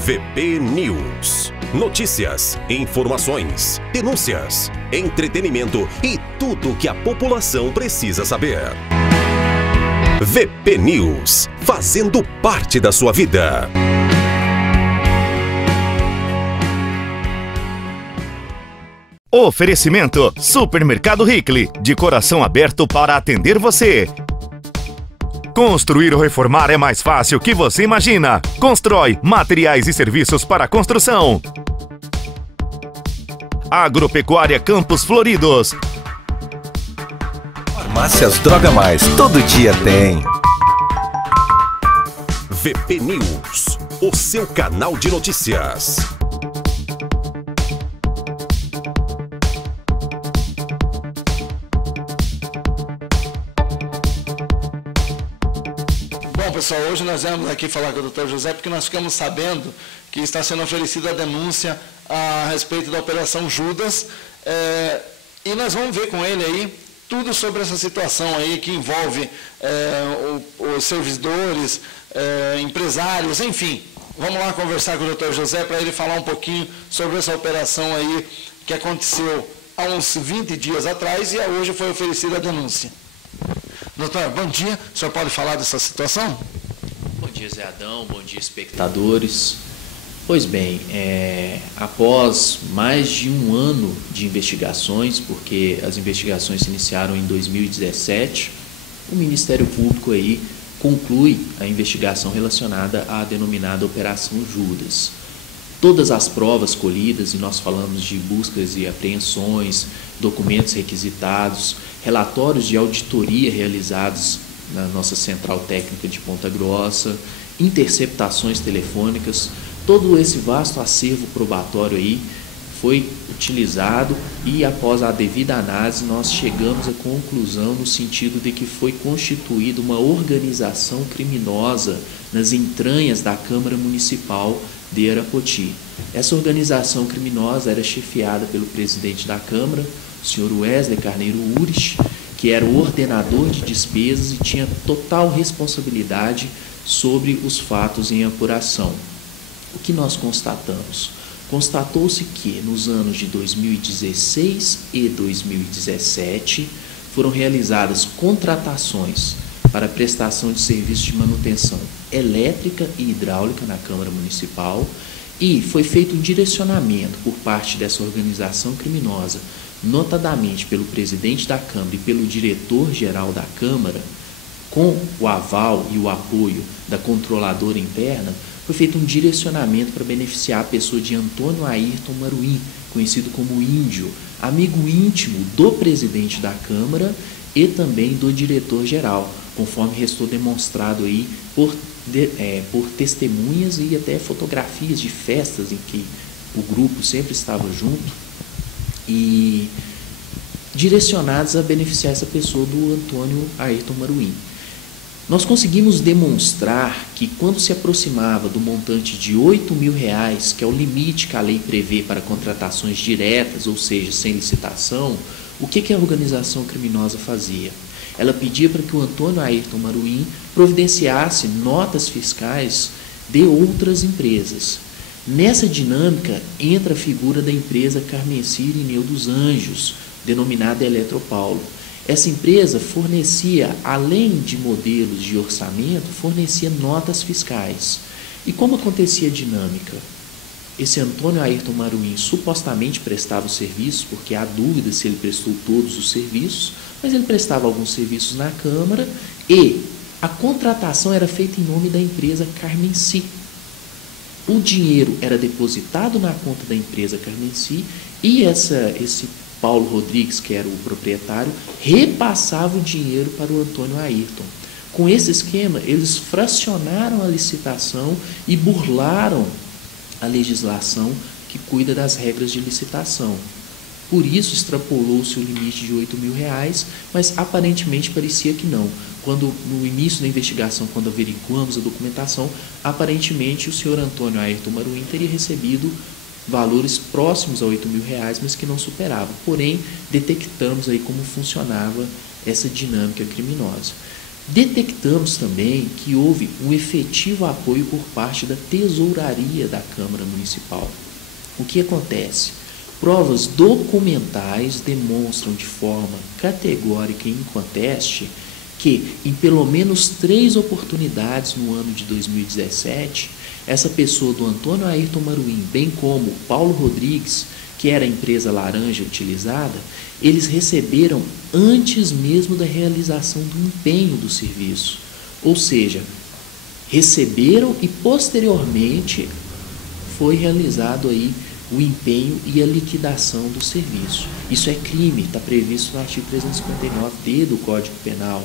VP News. Notícias, informações, denúncias, entretenimento e tudo o que a população precisa saber. VP News, fazendo parte da sua vida. Oferecimento: Supermercado Hickley, de coração aberto para atender você. Construir ou reformar é mais fácil que você imagina. Constrói materiais e serviços para construção. Agropecuária Campos Floridos. Farmácias Droga Mais, todo dia tem. VP News, o seu canal de notícias. Bom, pessoal, hoje nós vamos aqui falar com o Dr. José porque nós ficamos sabendo que está sendo oferecida a denúncia a respeito da Operação Judas, e nós vamos ver com ele aí tudo sobre essa situação aí que envolve os servidores, empresários, enfim. Vamos lá conversar com o Dr. José para ele falar um pouquinho sobre essa operação aí que aconteceu há uns 20 dias atrás e hoje foi oferecida a denúncia. Doutor, bom dia. O senhor pode falar dessa situação? Bom dia, Zé Adão. Bom dia, espectadores. Pois bem, após mais de um ano de investigações, porque as investigações se iniciaram em 2017, o Ministério Público aí conclui a investigação relacionada à denominada Operação Judas. Todas as provas colhidas, e nós falamos de buscas e apreensões, documentos requisitados, relatórios de auditoria realizados na nossa central técnica de Ponta Grossa, interceptações telefônicas, todo esse vasto acervo probatório aí foi utilizado e após a devida análise nós chegamos à conclusão no sentido de que foi constituída uma organização criminosa nas entranhas da Câmara Municipal de Arapoti. Essa organização criminosa era chefiada pelo presidente da Câmara, o senhor Wesley Carneiro Urich, que era o ordenador de despesas e tinha total responsabilidade sobre os fatos em apuração. O que nós constatamos? Constatou-se que nos anos de 2016 e 2017 foram realizadas contratações para prestação de serviços de manutenção elétrica e hidráulica na Câmara Municipal e foi feito um direcionamento por parte dessa organização criminosa, notadamente pelo presidente da Câmara e pelo diretor-geral da Câmara, com o aval e o apoio da controladora interna, foi feito um direcionamento para beneficiar a pessoa de Antônio Ayrton Maruim, conhecido como Índio, amigo íntimo do presidente da Câmara e também do diretor-geral, conforme restou demonstrado aí por testemunhas e até fotografias de festas em que o grupo sempre estava junto e direcionados a beneficiar essa pessoa do Antônio Ayrton Maruim. Nós conseguimos demonstrar que quando se aproximava do montante de R$8.000, que é o limite que a lei prevê para contratações diretas, ou seja, sem licitação, o que a organização criminosa fazia? Ela pedia para que o Antônio Ayrton Maruim providenciasse notas fiscais de outras empresas. Nessa dinâmica entra a figura da empresa Carmenci Irineu dos Anjos, denominada Eletropaulo. Essa empresa fornecia, além de modelos de orçamento, fornecia notas fiscais. E como acontecia a dinâmica? Esse Antônio Ayrton Maruim supostamente prestava os serviços, porque há dúvida se ele prestou todos os serviços, mas ele prestava alguns serviços na Câmara e a contratação era feita em nome da empresa Carmenci. O dinheiro era depositado na conta da empresa Carmenci e esse Paulo Rodrigues, que era o proprietário, repassava o dinheiro para o Antônio Ayrton. Com esse esquema, eles fracionaram a licitação e burlaram a legislação que cuida das regras de licitação. Por isso, extrapolou-se o limite de R$8.000, mas aparentemente parecia que não. Quando, no início da investigação, quando averiguamos a documentação, aparentemente o senhor Antônio Ayrton Maruim teria recebido valores próximos a R$8.000, mas que não superavam. Porém, detectamos aí como funcionava essa dinâmica criminosa. Detectamos também que houve um efetivo apoio por parte da tesouraria da Câmara Municipal. O que acontece? Provas documentais demonstram de forma categórica e inconteste que, em pelo menos 3 oportunidades no ano de 2017, essa pessoa do Antônio Ayrton Maruim, bem como Paulo Rodrigues, que era a empresa laranja utilizada, eles receberam antes mesmo da realização do empenho do serviço. Ou seja, receberam e posteriormente foi realizado aí o empenho e a liquidação do serviço. Isso é crime, está previsto no artigo 359D do Código Penal,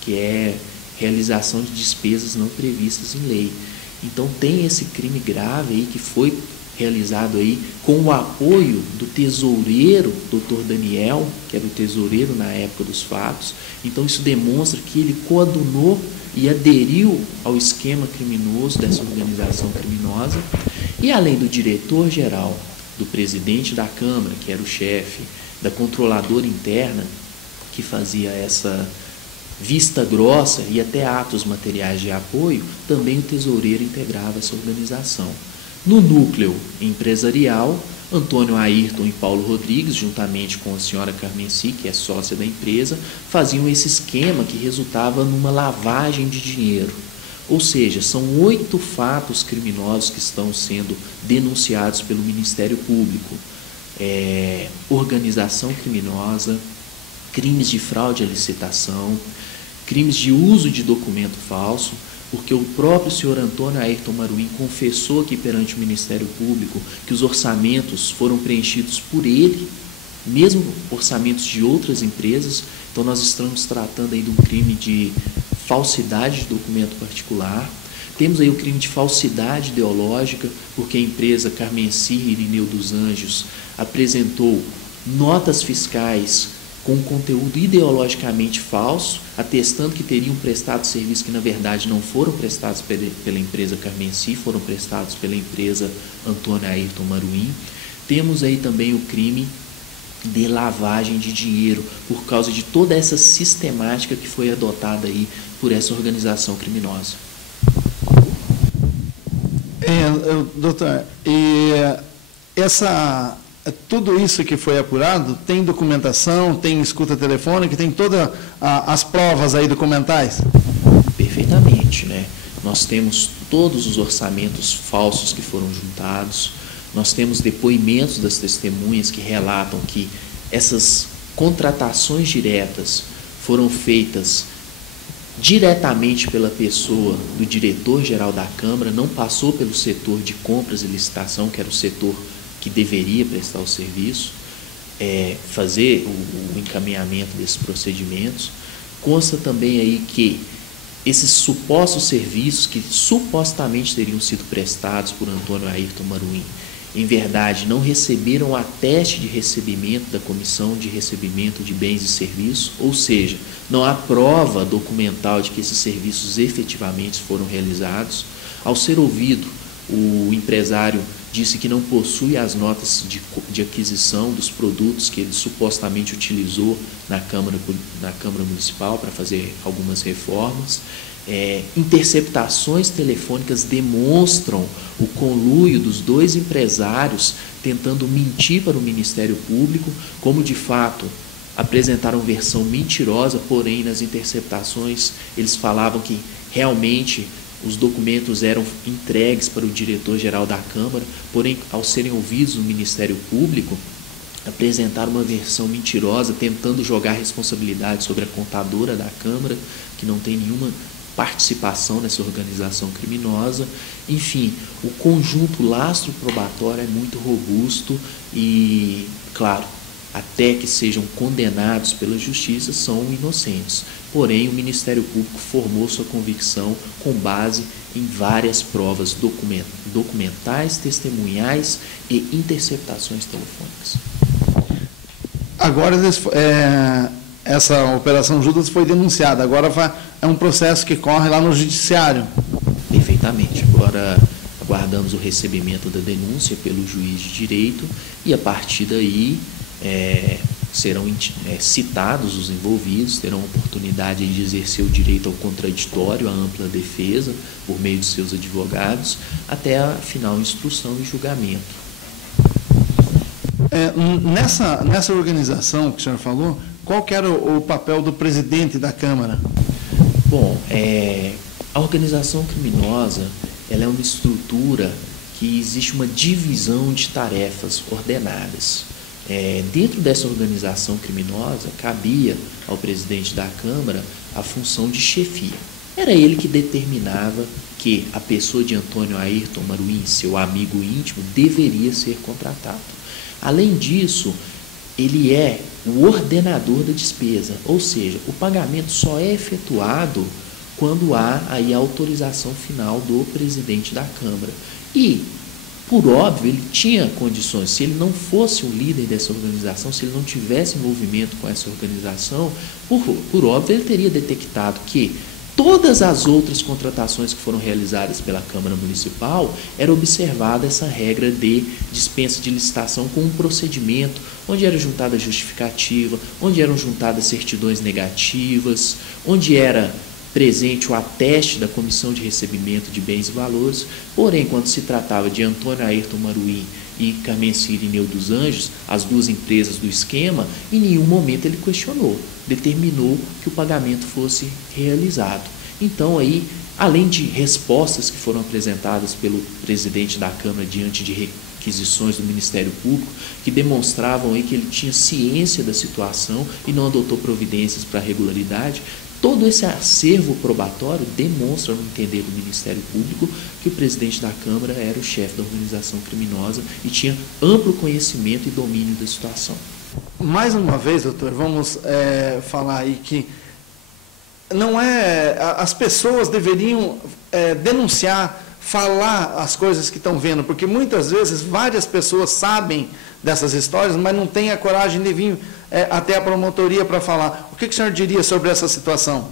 que é realização de despesas não previstas em lei. Então tem esse crime grave aí que foi realizado aí com o apoio do tesoureiro, Dr. Daniel, que era o tesoureiro na época dos fatos. Então isso demonstra que ele coadunou e aderiu ao esquema criminoso dessa organização criminosa. E além do diretor-geral, do presidente da Câmara, que era o chefe, da controladora interna, que fazia essa vista grossa e até atos materiais de apoio, também o tesoureiro integrava essa organização. No núcleo empresarial, Antônio Ayrton e Paulo Rodrigues, juntamente com a senhora Carmenci, que é sócia da empresa, faziam esse esquema que resultava numa lavagem de dinheiro. Ou seja, são 8 fatos criminosos que estão sendo denunciados pelo Ministério Público. Organização criminosa, crimes de fraude à licitação, crimes de uso de documento falso, porque o próprio senhor Antônio Ayrton Maruim confessou aqui perante o Ministério Público que os orçamentos foram preenchidos por ele, mesmo orçamentos de outras empresas. Então nós estamos tratando aí de um crime de falsidade de documento particular. Temos aí o crime de falsidade ideológica, porque a empresa Carmenci Irineu dos Anjos apresentou notas fiscais com conteúdo ideologicamente falso, atestando que teriam prestado serviços que na verdade não foram prestados pela empresa Carmenci, foram prestados pela empresa Antônio Ayrton Maruim. Temos aí também o crime de lavagem de dinheiro, por causa de toda essa sistemática que foi adotada aí por essa organização criminosa. Doutor, tudo isso que foi apurado tem documentação, tem escuta telefônica, tem todas as provas aí documentais? Perfeitamente, né? Nós temos todos os orçamentos falsos que foram juntados, nós temos depoimentos das testemunhas que relatam que essas contratações diretas foram feitas diretamente pela pessoa do diretor-geral da Câmara, não passou pelo setor de compras e licitação, que era o setor que deveria prestar o serviço, fazer o encaminhamento desses procedimentos. Consta também aí que esses supostos serviços que supostamente teriam sido prestados por Antônio Ayrton Maruim, em verdade, não receberam o ateste de recebimento da Comissão de Recebimento de Bens e Serviços, ou seja, não há prova documental de que esses serviços efetivamente foram realizados. Ao ser ouvido, o empresário disse que não possui as notas de aquisição dos produtos que ele supostamente utilizou na Câmara Municipal para fazer algumas reformas. Interceptações telefônicas demonstram o conluio dos 2 empresários tentando mentir para o Ministério Público, como de fato apresentaram versão mentirosa, porém nas interceptações eles falavam que realmente os documentos eram entregues para o diretor-geral da Câmara, porém, ao serem ouvidos no Ministério Público, apresentaram uma versão mentirosa, tentando jogar responsabilidade sobre a contadora da Câmara, que não tem nenhuma participação nessa organização criminosa. Enfim, o conjunto lastro probatório é muito robusto e, claro, até que sejam condenados pela justiça, são inocentes. Porém, o Ministério Público formou sua convicção com base em várias provas documentais, testemunhais e interceptações telefônicas. Agora, essa Operação Judas foi denunciada, agora é um processo que corre lá no Judiciário. Perfeitamente. Agora aguardamos o recebimento da denúncia pelo juiz de direito e, a partir daí, serão citados os envolvidos, terão a oportunidade de exercer o direito ao contraditório, à ampla defesa, por meio de seus advogados, até a final instrução e julgamento. Nessa organização que o senhor falou, qual que era o papel do presidente da Câmara? Bom, a organização criminosa, ela é uma estrutura que existe uma divisão de tarefas ordenadas. Dentro dessa organização criminosa, cabia ao presidente da Câmara a função de chefia. Era ele que determinava que a pessoa de Antônio Ayrton Maruim, seu amigo íntimo, deveria ser contratado. Além disso, ele é o ordenador da despesa, ou seja, o pagamento só é efetuado quando há aí a autorização final do presidente da Câmara. E, por óbvio, ele tinha condições, se ele não fosse o líder dessa organização, se ele não tivesse envolvimento com essa organização, por óbvio, ele teria detectado que todas as outras contratações que foram realizadas pela Câmara Municipal, era observada essa regra de dispensa de licitação com um procedimento onde era juntada justificativa, onde eram juntadas certidões negativas, onde era presente o ateste da Comissão de Recebimento de Bens e Valores. Porém, quando se tratava de Antônio Ayrton Maruim e Carmenci Irineu dos Anjos, as duas empresas do esquema, em nenhum momento ele questionou, determinou que o pagamento fosse realizado. Então, aí, além de respostas que foram apresentadas pelo presidente da Câmara diante de requisições do Ministério Público, que demonstravam aí que ele tinha ciência da situação e não adotou providências para regularidade, todo esse acervo probatório demonstra, no entender do Ministério Público, que o presidente da Câmara era o chefe da organização criminosa e tinha amplo conhecimento e domínio da situação. Mais uma vez, doutor, vamos falar aí que não as pessoas deveriam denunciar, falar as coisas que estão vendo, porque muitas vezes várias pessoas sabem dessas histórias, mas não têm a coragem de vir até a promotoria para falar. O que o senhor diria sobre essa situação?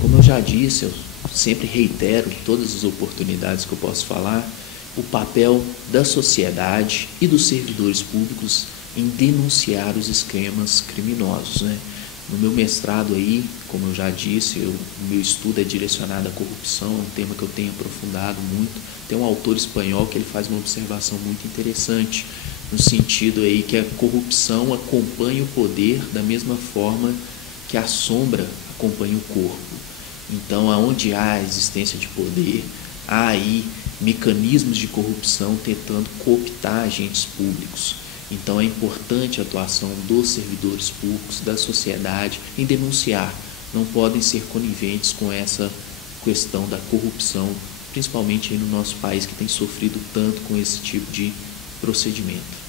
Como eu já disse, eu sempre reitero em todas as oportunidades que eu posso falar, o papel da sociedade e dos servidores públicos em denunciar os esquemas criminosos, né? No meu mestrado aí, como eu já disse, o meu estudo é direcionado à corrupção, é um tema que eu tenho aprofundado muito. Tem um autor espanhol que ele faz uma observação muito interessante, no sentido aí que a corrupção acompanha o poder da mesma forma que a sombra acompanha o corpo. Então, aonde há a existência de poder, há aí mecanismos de corrupção tentando cooptar agentes públicos. Então, é importante a atuação dos servidores públicos, da sociedade, em denunciar. Não podem ser coniventes com essa questão da corrupção, principalmente aí no nosso país, que tem sofrido tanto com esse tipo de procedimento.